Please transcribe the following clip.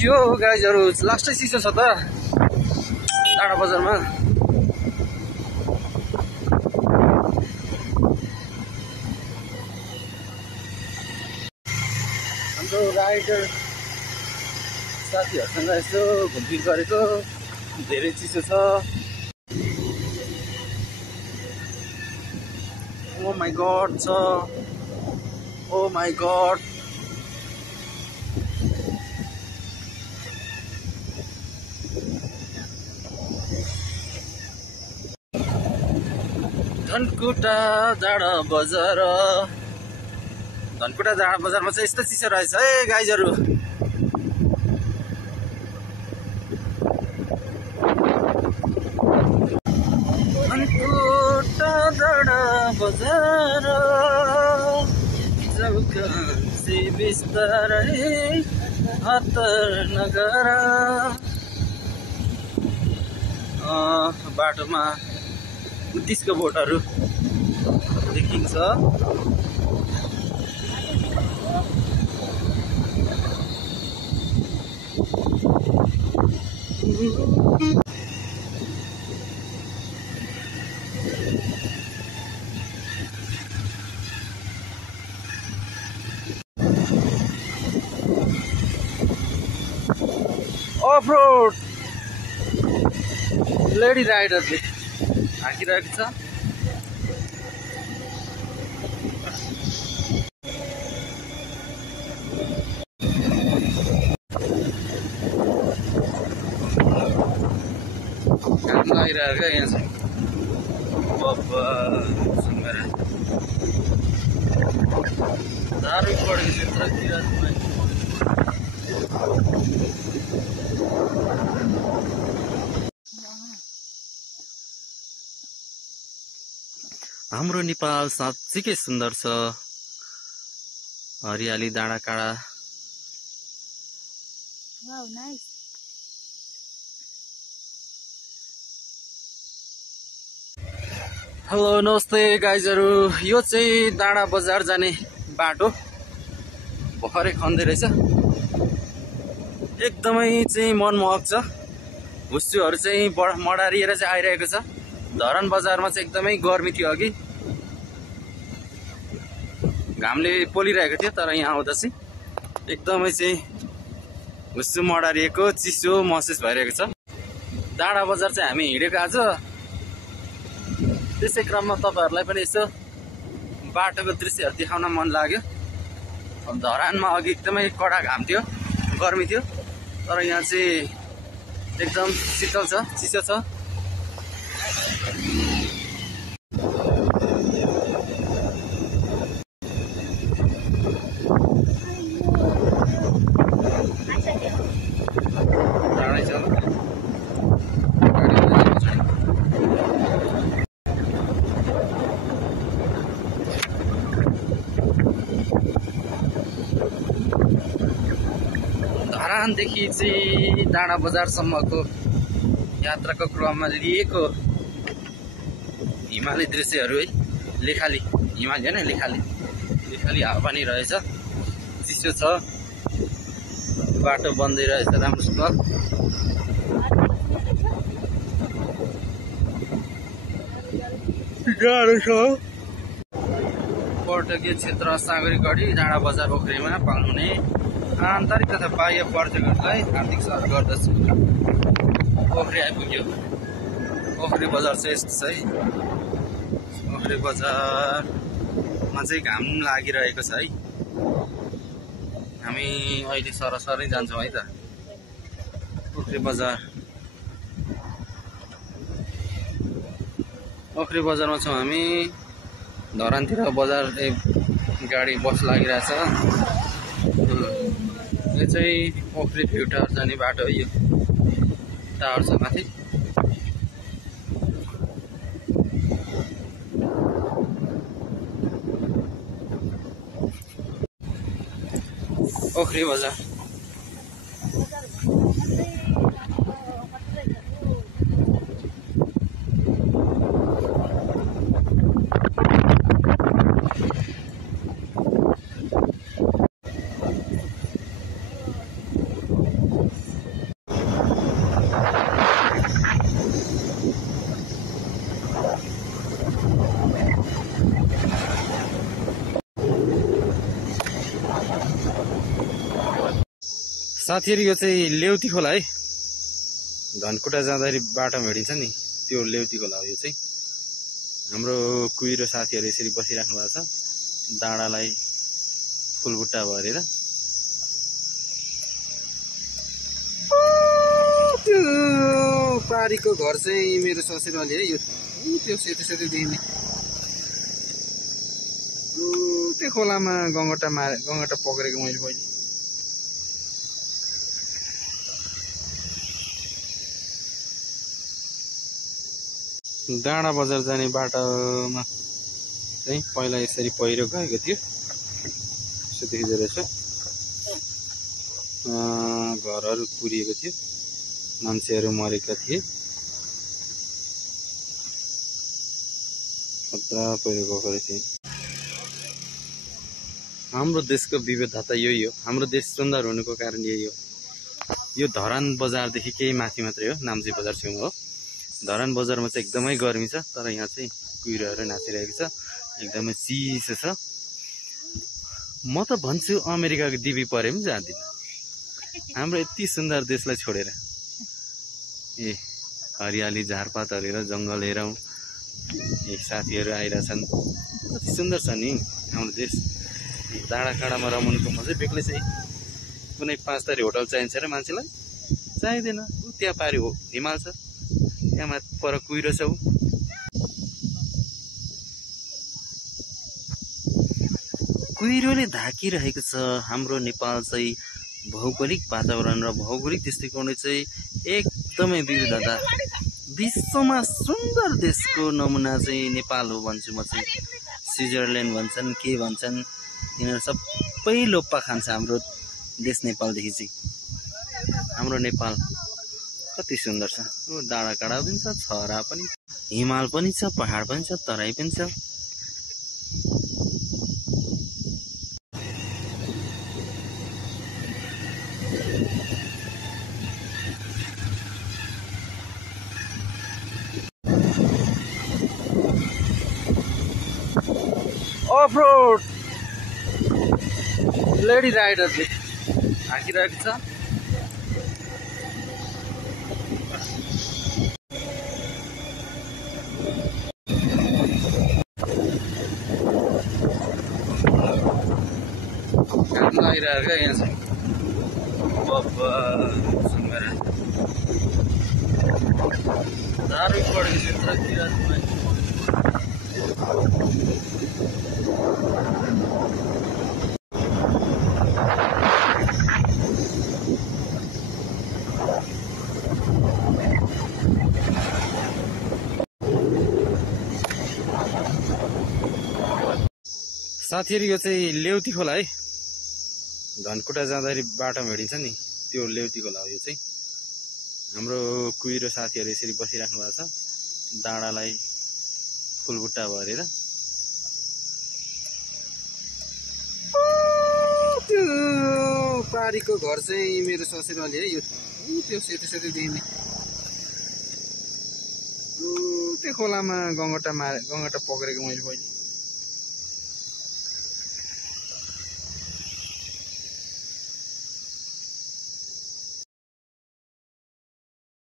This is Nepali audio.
के हो गाइजहरु लास्टै चिसो छ त टाढा बजारमा। हाम्रो राइडर साथीहरुसँग यसो घुमफिर गरेको धेरै चिसो छ। ओ माई गॉड छ, ओ माई गॉड। धनकुटा जाडा बजार, धनकुटा जाडा बजारमा चाहिँ यस्तो चिसो रहेछ है गाइजहरु। धनकुटा जाडा बजार से बिस्तारै हतार नगर। बाटोमा बुद्धिस्टको बोटहरू देखिन्छ। अफ रोड लेडी राइडरले हाँकिरहेको छ। काम लागिरहेको क्या यहाँ चाहिँ दारू पढेको क्षेत्रतिर हाम्रो नेपाल साँच्चीकै सुन्दर छ। हरियाली डाँडा काँडा। हेलो नमस्ते गाइजहरु, यो चाहिँ डाँडा बजार जाने बाटो भर्खरै खन्दै रहेछ। एकदमै चाहिँ मनमोहक छ। हुस्सुहरू चाहिँ मडारिएर चाहिँ आइरहेको छ। धरान बजारमा चाहिँ एकदमै गर्मी थियो अघि, घामले पोलिरहेको थियो, तर यहाँ आउँदा चाहिँ एकदमै चाहिँ हुस्सु मडारिएको चिसो महसुस भइरहेको छ। डाँडा बजार चाहिँ हामी हिँडेको आज। त्यसै क्रममा तपाईहरुलाई पनि यसो बाटोको दृश्यहरू देखाउन मन लाग्यो। धरानमा अघि एकदमै कडा घाम थियो, गर्मी थियो, तर यहाँ चाहिँ एकदम शीतल छ, चिसो छ। धरानदेखि चाहिँ डाँडा बजारसम्मको यात्राको क्रममा लिएको हिमाली दृश्यहरू है। लेखाली हिमाली हैन, लेखाली हावापानी रहेछ, चिसो छ, बाटो बन्दै रहेछ राम्रोसँग। गाह्रो छ। पर्यटकीय क्षेत्र सागरीगढी डाँडा बजार ओखरीमा पाउनुहुने आन्तरिक तथा बाह्य पर्यटकहरूलाई हार्दिक स्वागत गर्दछु। ओखरी आइपुग्यो। ओखरी बजार चाहिँ यस्तो छ है। ओखरी बजारमा चाहिँ घाम लागिरहेको छ है। हामी अहिले सरसरै जान्छौँ है त। ओखरी बजार, ओखरी बजारमा छौँ हामी। धरानतिर बजार गाडी बस लागिरहेछ। यो चाहिँ ओखरी भ्यू टावर जाने बाटो हो। यो टावर छ माथि। ओखरी बजार साथीहरु यो चाहिँ लेउती खोला है। धनकुटा जाँदाखेरि बाटोमा भेटिन्छ नि त्यो लेउती खोला हो यो चाहिँ। हाम्रो कुहिरो साथीहरु यसरी बसिराख्नु भएको छ डाँडालाई फुलबुट्टा भरेर। त्यो पारीको घर चाहिँ मेरो ससुराली है। यो त्यो सेतो सेतो देखिने त्यो खोलामा गङ्गटा पक्रेको मैले पहिले। डाँडा बजार जाने बाटोमा चाहिँ पहिला यसरी पहिरो गएको थियो। यसो देखिँदो रहेछ। घरहरू पुरिएको थियो, मान्छेहरू मरेका थिए। खतरा पहिरो गएको रहेछ। हाम्रो देशको विविधता यही हो। हाम्रो देश सुन्दर हुनुको कारण यही हो। यो धरान बजारदेखि केही माथि मात्रै हो, नाम्ची बजार छेउमा हो। धरान बजारमा चाहिँ एकदमै गर्मी छ, तर यहाँ चाहिँ कुहिरोहरू नाचिरहेको छ, एकदमै चिसो छ। म त भन्छु अमेरिकाको दिवी परे पनि जाँदिनँ हाम्रो यति सुन्दर देशलाई छोडेर। ए हरियाली झारपातहरू हेर, जङ्गल हेरौँ, ए साथीहरू आइरहेछन्, कति सुन्दर छ नि हाम्रो देश। डाँडा काँडामा रमाउनुको मजै बेग्लै छ। कुनै 5 तारे होटल चाहिन्छ र मान्छेलाई चाहिँदैन। त्यहाँ पारि हो हिमाल छ, त्यहाँ माथि पर कुहिरो छ। कुहिरोले ढाकिरहेको छ हाम्रो नेपाल चाहिँ। भौगोलिक वातावरण र भौगोलिक दृष्टिकोणले चाहिँ एकदमै विविधता। विश्वमा सुन्दर देशको नमुना चाहिँ नेपाल हो भन्छु म चाहिँ। स्विजरल्यान्ड भन्छन्, के भन्छन्, यिनीहरू सबै लोप्पा खान्छ हाम्रो देश नेपालदेखि चाहिँ। हाम्रो नेपाल कति सुन्दर छ। डाँडा काँडा पनि छ, छहरा पनि, हिमाल पनि छ, पहाड पनि छ, तराई पनि छ। अफ रोड लेडी राइडरले हाँकिरहेको छ। काम लागिरहेको क्या यहाँ चाहिँ। सुँगेर दारू पढेको क्षेत्रतिर साथीहरु यो चाहिँ लेउती खोला है। धनकुटा जाँदाखेरि बाटोमा भेटिन्छ नि त्यो लेउती खोला हो यो चाहिँ। हाम्रो कुहिरो साथीहरु यसरी बसिराख्नु भएको छ डाँडालाई फुलबुट्टा भरेर। त्यो पारीको घर चाहिँ मेरो ससुराली है। यो त्यो सेतो सेतो देखिने त्यो खोलामा गङ्गटा पक्रेको मैले पहिले।